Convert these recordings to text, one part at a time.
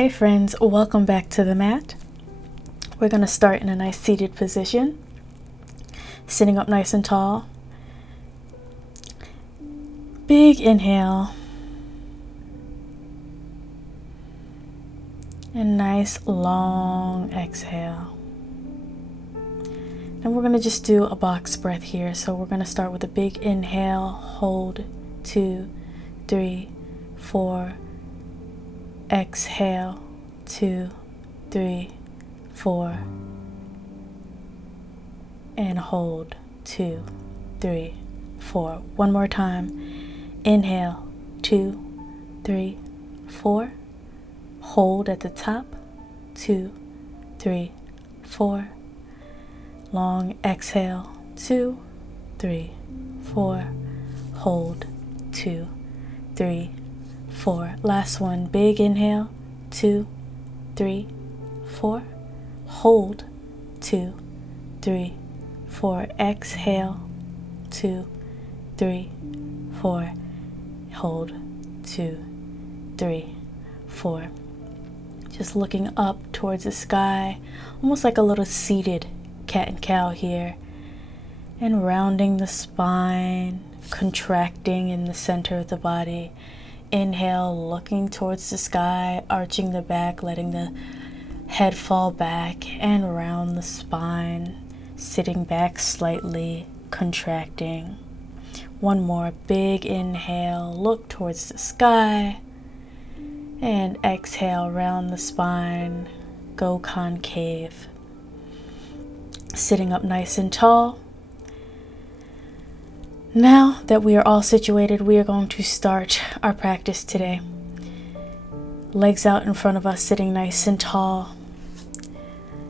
Hey friends, welcome back to the mat. We're going to start in a nice seated position, sitting up nice and tall. Big inhale and nice long exhale. And we're going to just do a box breath here. So we're going to start with a big inhale, hold, 2, 3, 4. Exhale, 2, 3, 4, and hold, 2, 3, 4. One more time. Inhale, 2, 3, 4. Hold at the top, 2, 3, 4. Long exhale, 2, 3, 4. Hold, 2, 3, 4. Last one. Big inhale, 2, 3, 4. Hold, 2, 3, 4. Exhale, 2, 3, 4. Hold, 2, 3, 4. Just looking up towards the sky, almost like a little seated cat and cow here, and rounding the spine, contracting in the center of the body. Inhale, looking towards the sky, arching the back, letting the head fall back and round the spine, sitting back slightly, contracting. One more big inhale, look towards the sky, and exhale, round the spine, go concave. Sitting up nice and tall. Now that we are all situated, we are going to start our practice today. Legs out in front of us, sitting nice and tall.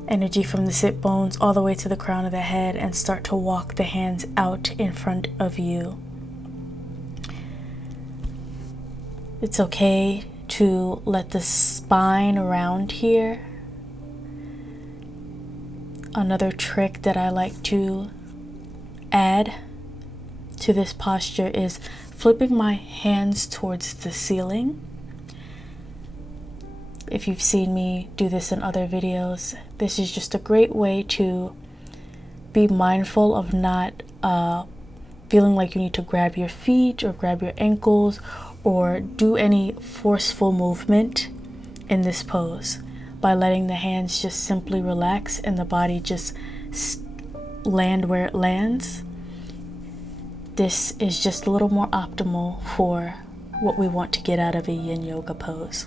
Energy from the sit bones all the way to the crown of the head, and start to walk the hands out in front of you. It's okay to let the spine round here. Another trick that I like to add to this posture is flipping my hands towards the ceiling. If you've seen me do this in other videos, this is just a great way to be mindful of not feeling like you need to grab your feet or grab your ankles or do any forceful movement in this pose, by letting the hands just simply relax and the body just land where it lands. This is just a little more optimal for what we want to get out of a Yin Yoga pose.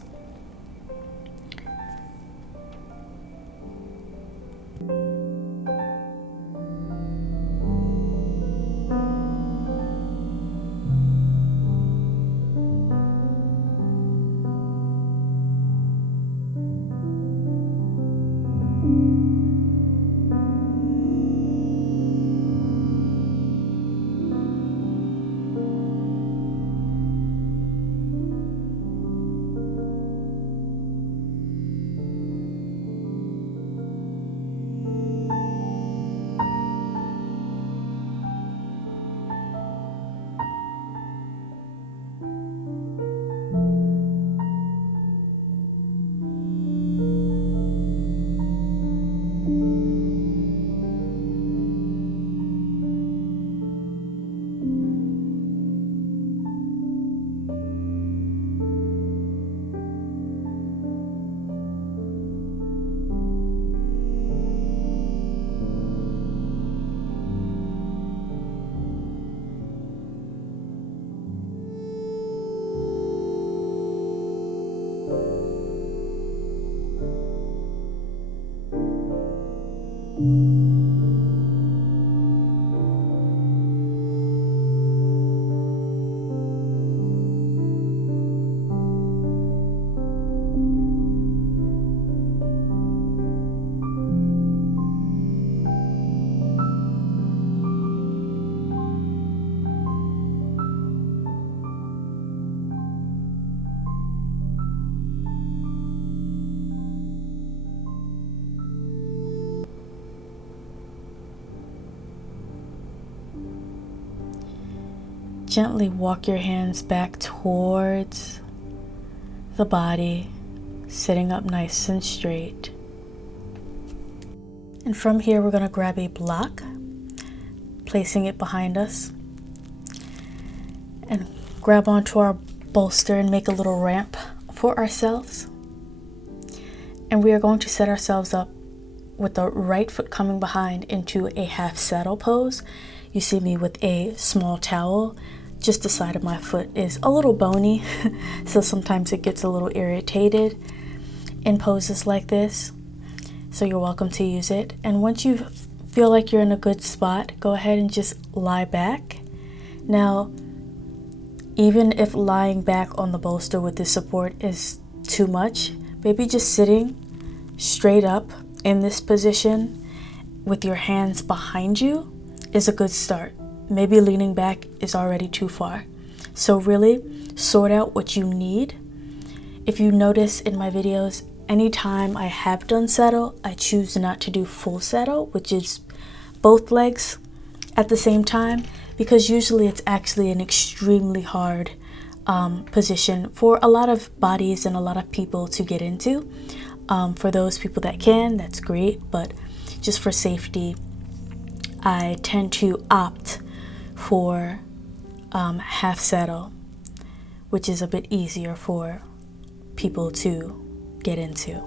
Gently walk your hands back towards the body, sitting up nice and straight. And from here, we're going to grab a block, placing it behind us, and grab onto our bolster and make a little ramp for ourselves. And we are going to set ourselves up with the right foot coming behind into a half saddle pose. You see me with a small towel. Just the side of my foot is a little bony, so sometimes it gets a little irritated in poses like this. So you're welcome to use it. And once you feel like you're in a good spot, go ahead and just lie back. Now, even if lying back on the bolster with this support is too much, maybe just sitting straight up in this position with your hands behind you is a good start. Maybe leaning back is already too far. So really sort out what you need. If you notice in my videos, anytime I have done saddle, I choose not to do full saddle, which is both legs at the same time, because usually it's actually an extremely hard position for a lot of bodies and a lot of people to get into. For those people that can, that's great, but just for safety, I tend to opt for half saddle, which is a bit easier for people to get into.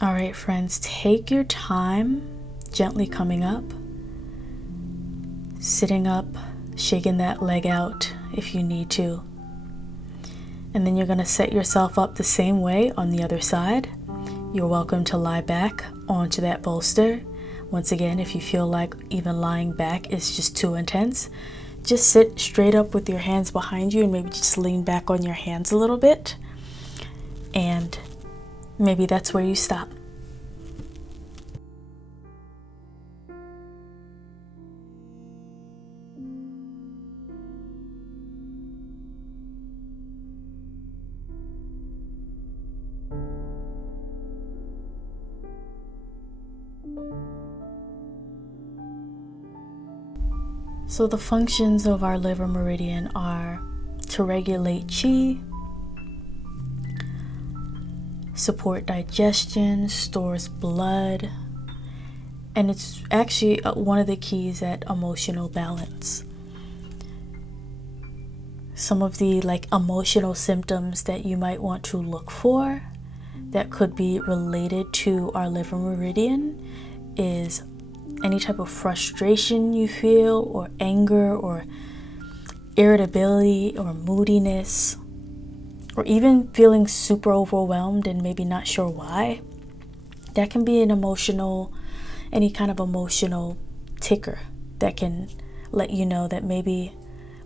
All right, friends, take your time, gently coming up, sitting up, shaking that leg out if you need to. And then you're going to set yourself up the same way on the other side. You're welcome to lie back onto that bolster. Once again, if you feel like even lying back is just too intense, just sit straight up with your hands behind you and maybe just lean back on your hands a little bit. And maybe that's where you stop. So the functions of our liver meridian are to regulate qi, support digestion, stores blood, and it's actually one of the keys at emotional balance. Some of the emotional symptoms that you might want to look for that could be related to our liver meridian is any type of frustration you feel, or anger, or irritability, or moodiness, or even feeling super overwhelmed and maybe not sure why. That can be any kind of emotional ticker that can let you know that maybe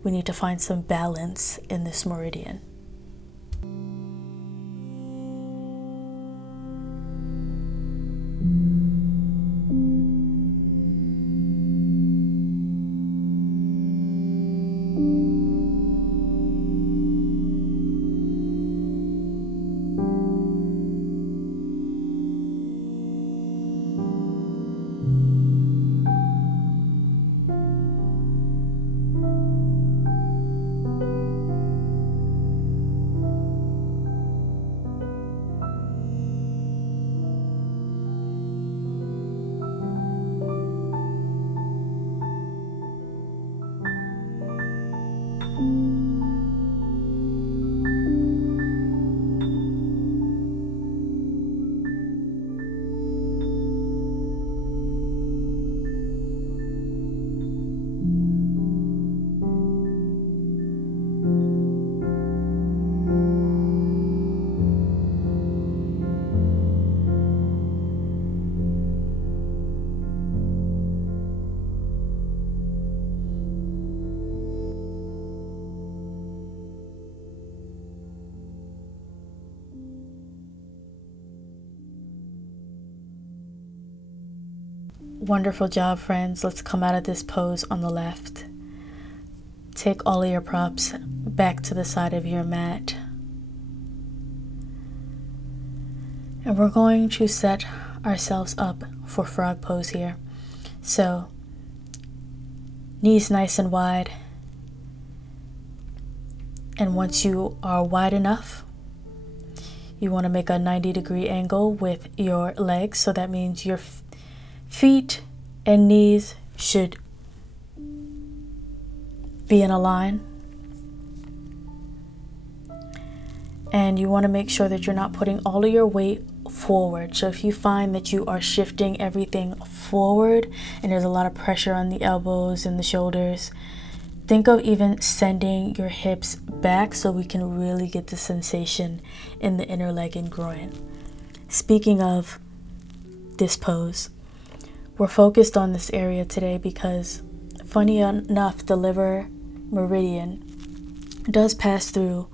we need to find some balance in this meridian. Wonderful job, friends. Let's come out of this pose on the left. Take all of your props back to the side of your mat. And we're going to set ourselves up for frog pose here. So, knees nice and wide. And once you are wide enough, you want to make a 90-degree angle with your legs. So that means your feet and knees should be in a line. And you want to make sure that you're not putting all of your weight forward. So if you find that you are shifting everything forward and there's a lot of pressure on the elbows and the shoulders, think of even sending your hips back so we can really get the sensation in the inner leg and groin. Speaking of this pose, we're focused on this area today because, funny enough, the liver meridian does pass through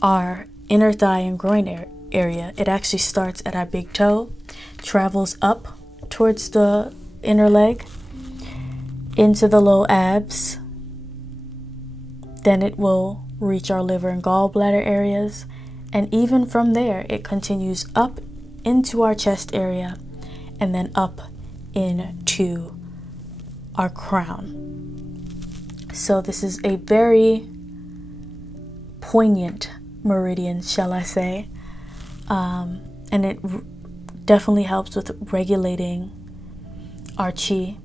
our inner thigh and groin area. It actually starts at our big toe, travels up towards the inner leg, into the low abs, then it will reach our liver and gallbladder areas, and even from there it continues up into our chest area and then up into our crown. So this is a very poignant meridian, shall I say, and it definitely helps with regulating our chi.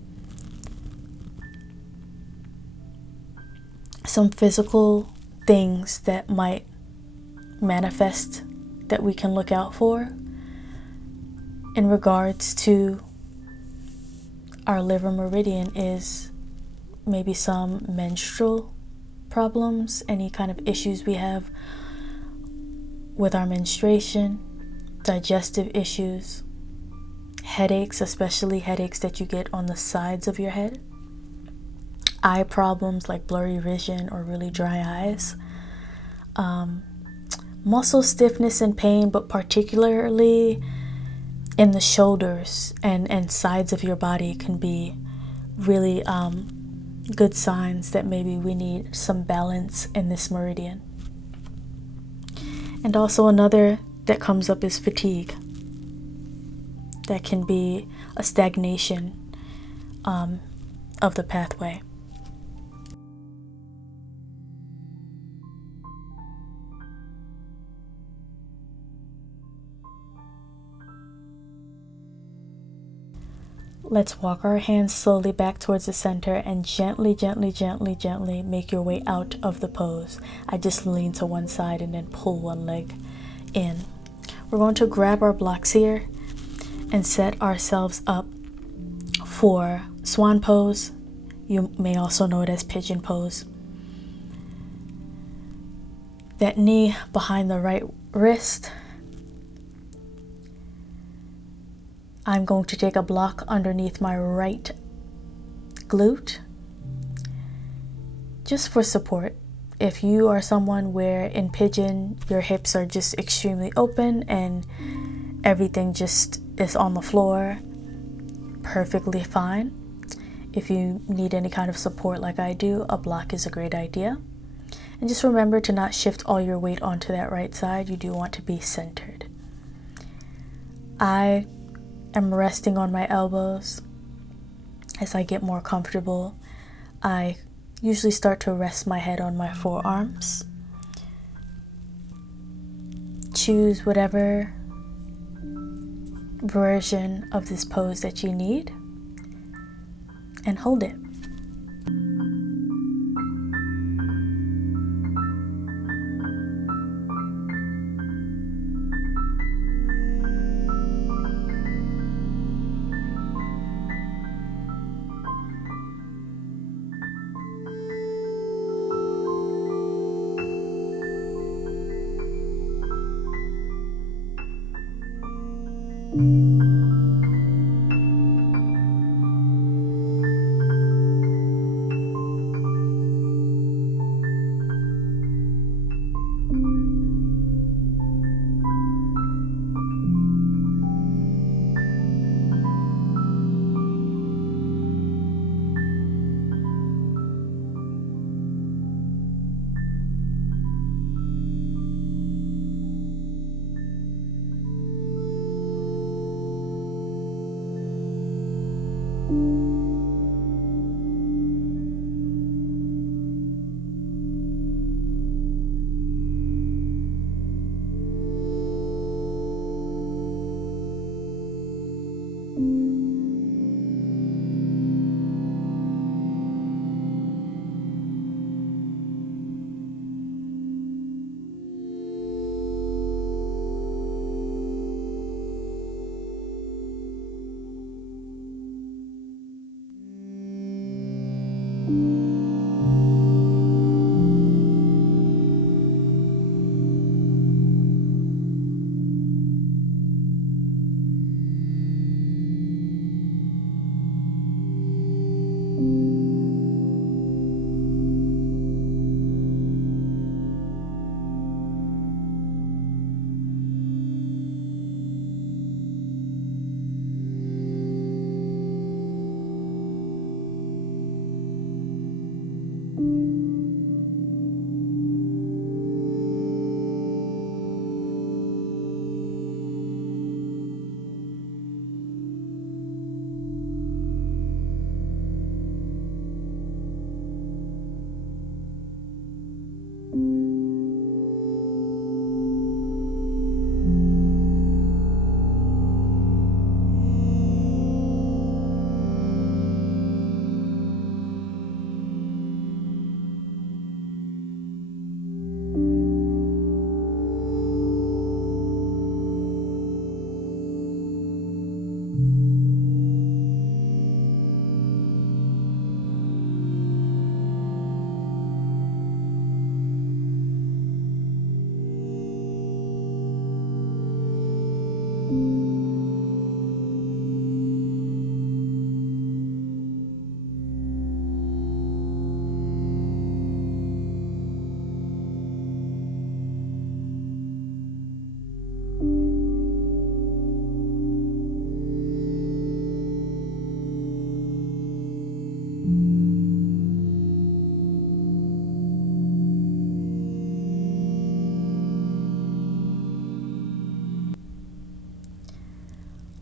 Some physical things that might manifest that we can look out for in regards to our liver meridian is maybe some menstrual problems, any kind of issues we have with our menstruation, digestive issues, headaches, especially headaches that you get on the sides of your head, eye problems like blurry vision or really dry eyes, muscle stiffness and pain, but particularly in the shoulders and sides of your body can be really good signs that maybe we need some balance in this meridian. And also another that comes up is fatigue. That can be a stagnation of the pathway. Let's walk our hands slowly back towards the center and gently, gently, gently, gently make your way out of the pose. I just lean to one side and then pull one leg in. We're going to grab our blocks here and set ourselves up for swan pose. You may also know it as pigeon pose. That knee behind the right wrist. I'm going to take a block underneath my right glute just for support. If you are someone where in pigeon your hips are just extremely open and everything just is on the floor, perfectly fine. If you need any kind of support like I do, a block is a great idea. And just remember to not shift all your weight onto that right side. You do want to be centered. I am resting on my elbows. As I get more comfortable, I usually start to rest my head on my forearms. Choose whatever version of this pose that you need and hold it.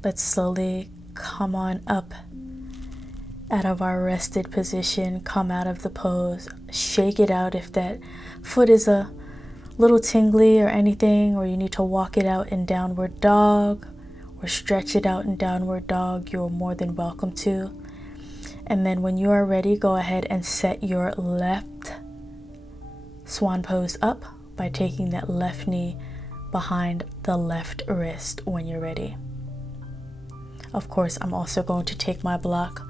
Let's slowly come on up out of our rested position, come out of the pose, shake it out if that foot is a little tingly or anything, or you need to walk it out in downward dog or stretch it out in downward dog, you're more than welcome to. And then when you are ready, go ahead and set your left swan pose up by taking that left knee behind the left wrist when you're ready. Of course, I'm also going to take my block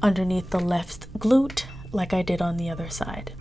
underneath the left glute like I did on the other side.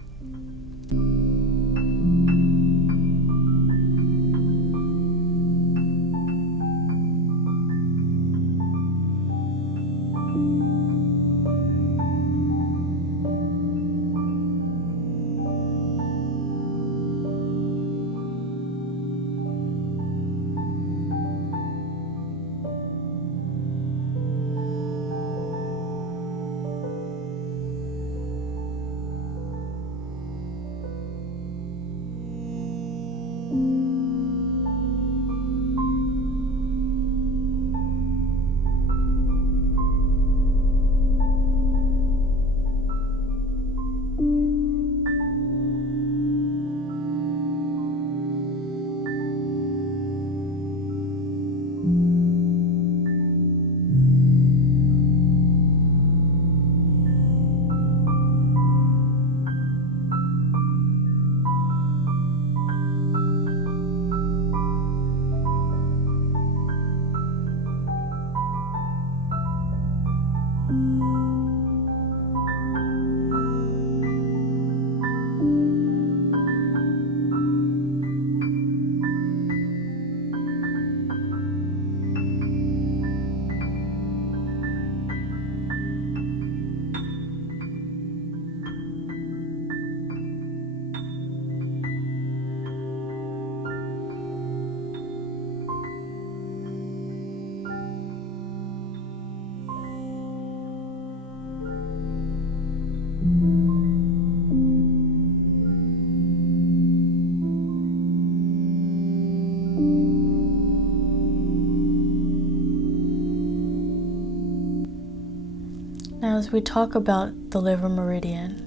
Now, as we talk about the liver meridian,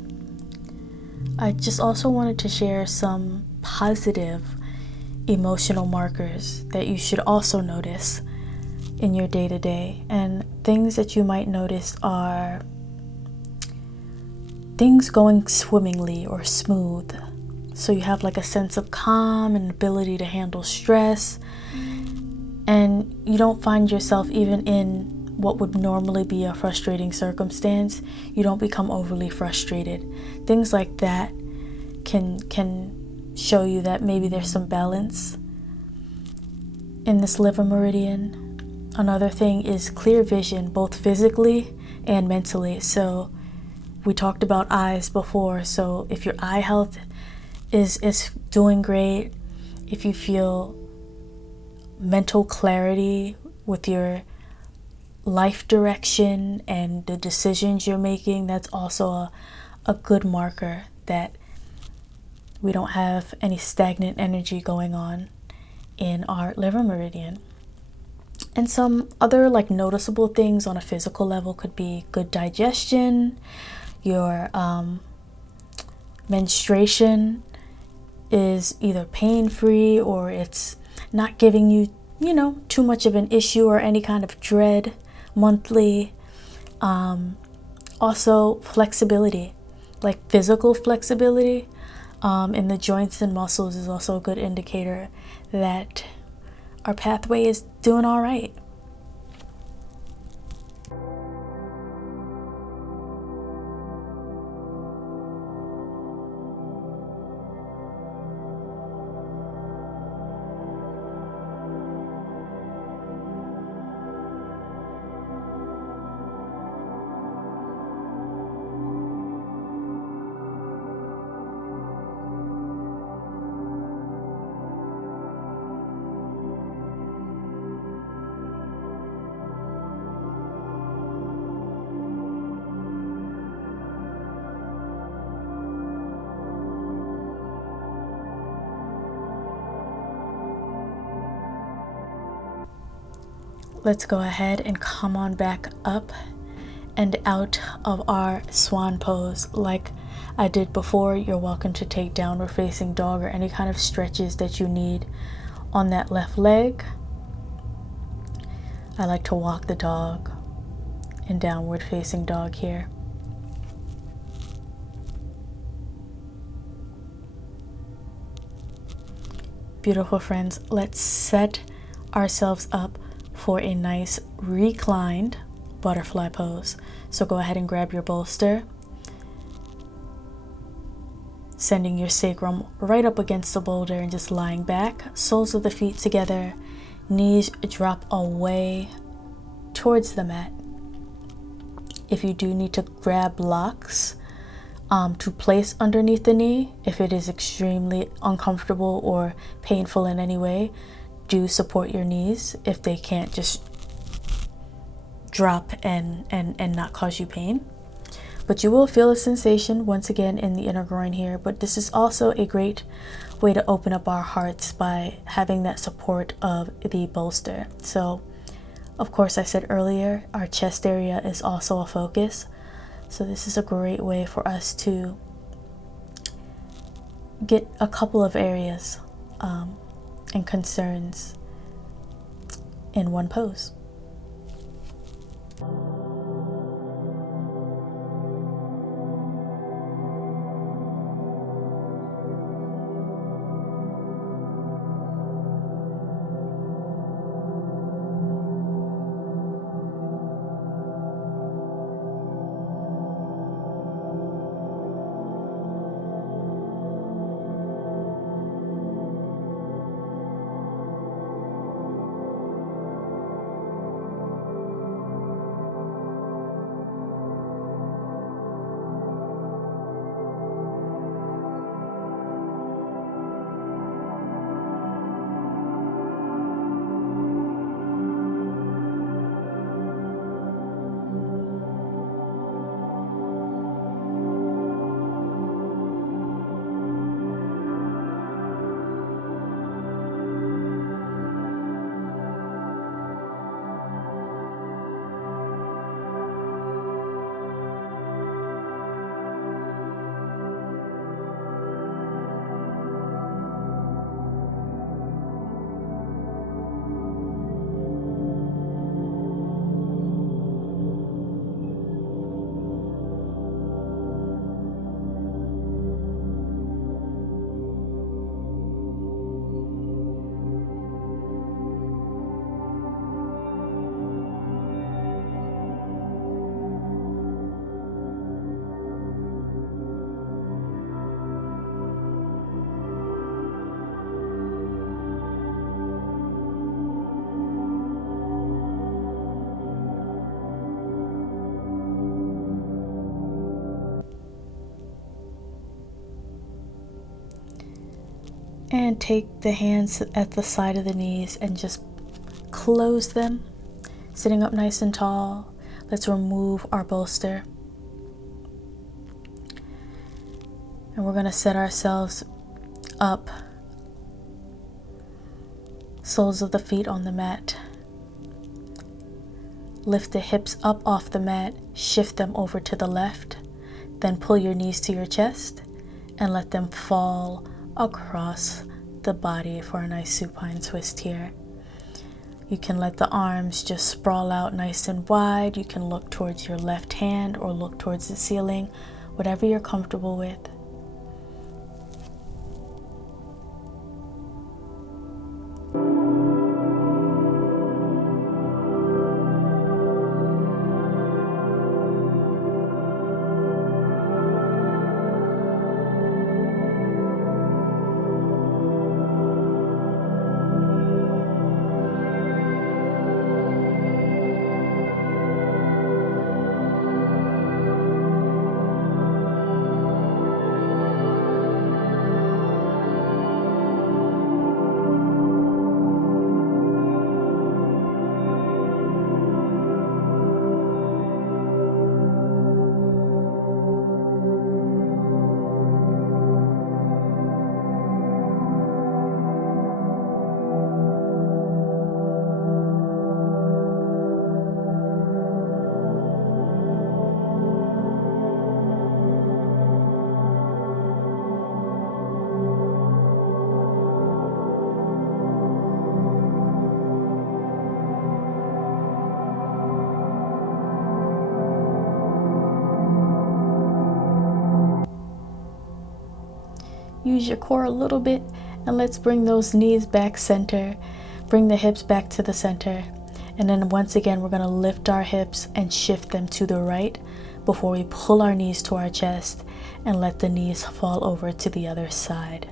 I just also wanted to share some positive emotional markers that you should also notice in your day-to-day. And things that you might notice are things going swimmingly or smooth. So you have like a sense of calm and ability to handle stress, and you don't find yourself even in what would normally be a frustrating circumstance, you don't become overly frustrated. Things like that can show you that maybe there's some balance in this liver meridian. Another thing is clear vision, both physically and mentally. So we talked about eyes before. So if your eye health is doing great, if you feel mental clarity with your life direction and the decisions you're making, that's also a good marker that we don't have any stagnant energy going on in our liver meridian. And some other like noticeable things on a physical level could be good digestion, your menstruation is either pain-free or it's not giving you, too much of an issue or any kind of dread monthly. Also flexibility, like physical flexibility in the joints and muscles is also a good indicator that our pathway is doing all right. let's go ahead and come on back up and out of our swan pose. Like I did before, you're welcome to take downward facing dog or any kind of stretches that you need on that left leg. I like to walk the dog in downward facing dog here. Beautiful friends, let's set ourselves up for a nice reclined butterfly pose. So go ahead and grab your bolster, sending your sacrum right up against the boulder and just lying back, soles of the feet together, knees drop away towards the mat. If you do need to grab blocks to place underneath the knee, if it is extremely uncomfortable or painful in any way, do support your knees if they can't just drop and not cause you pain. But you will feel a sensation once again in the inner groin here. But this is also a great way to open up our hearts by having that support of the bolster. So of course, I said earlier, our chest area is also a focus. So this is a great way for us to get a couple of areas and concerns in one pose. And take the hands at the side of the knees and just close them, sitting up nice and tall. Let's remove our bolster. And we're going to set ourselves up, soles of the feet on the mat. Lift the hips up off the mat, shift them over to the left, then pull your knees to your chest and let them fall across the body for a nice supine twist here. You can let the arms just sprawl out nice and wide. You can look towards your left hand or look towards the ceiling, whatever you're comfortable with. use your core a little bit, and let's bring those knees back center. Bring the hips back to the center. And then once again, we're going to lift our hips and shift them to the right before we pull our knees to our chest and let the knees fall over to the other side.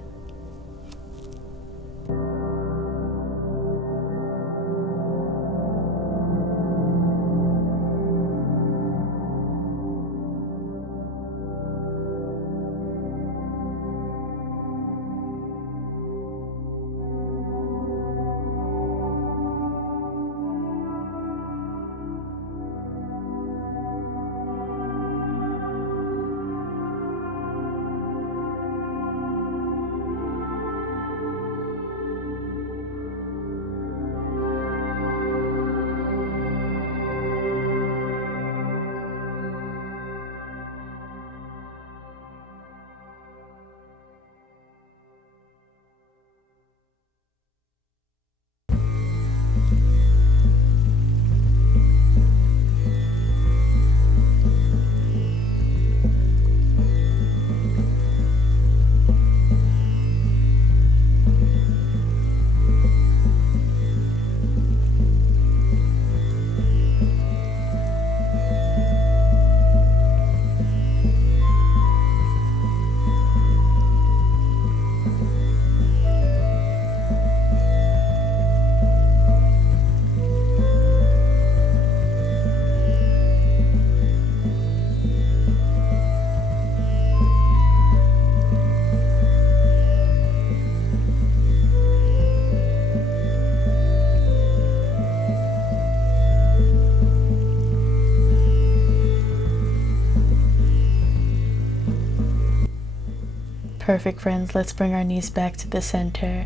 Perfect, friends. Let's bring our knees back to the center.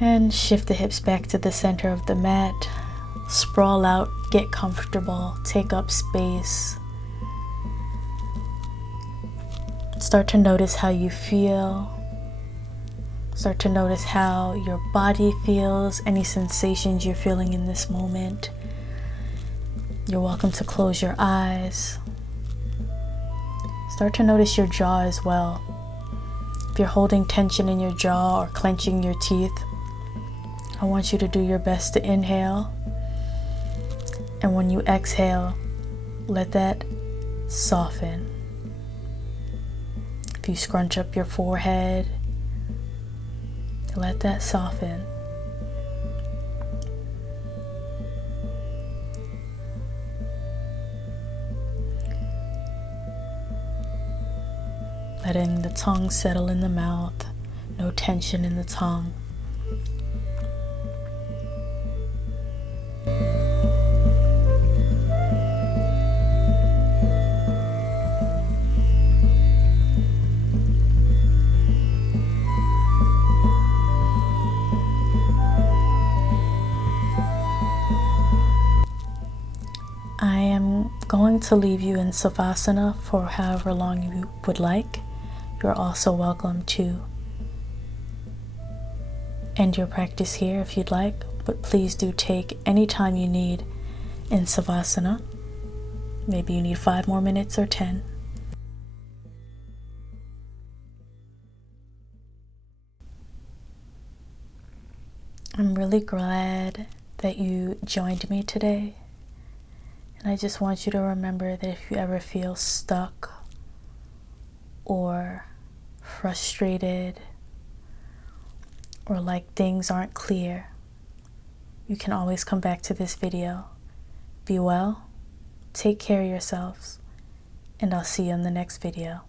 And shift the hips back to the center of the mat. Sprawl out, get comfortable, take up space. Start to notice how you feel. Start to notice how your body feels, any sensations you're feeling in this moment. You're welcome to close your eyes. Start to notice your jaw as well. If you're holding tension in your jaw or clenching your teeth, I want you to do your best to inhale. And when you exhale, let that soften. If you scrunch up your forehead, let that soften. Letting the tongue settle in the mouth, no tension in the tongue. I am going to leave you in Savasana for however long you would like. You're also welcome to end your practice here if you'd like, but please do take any time you need in Savasana. Maybe you need 5 more minutes or 10. I'm really glad that you joined me today. And I just want you to remember that if you ever feel stuck or frustrated or like things aren't clear, you can always come back to this video. Be well, take care of yourselves, and I'll see you in the next video.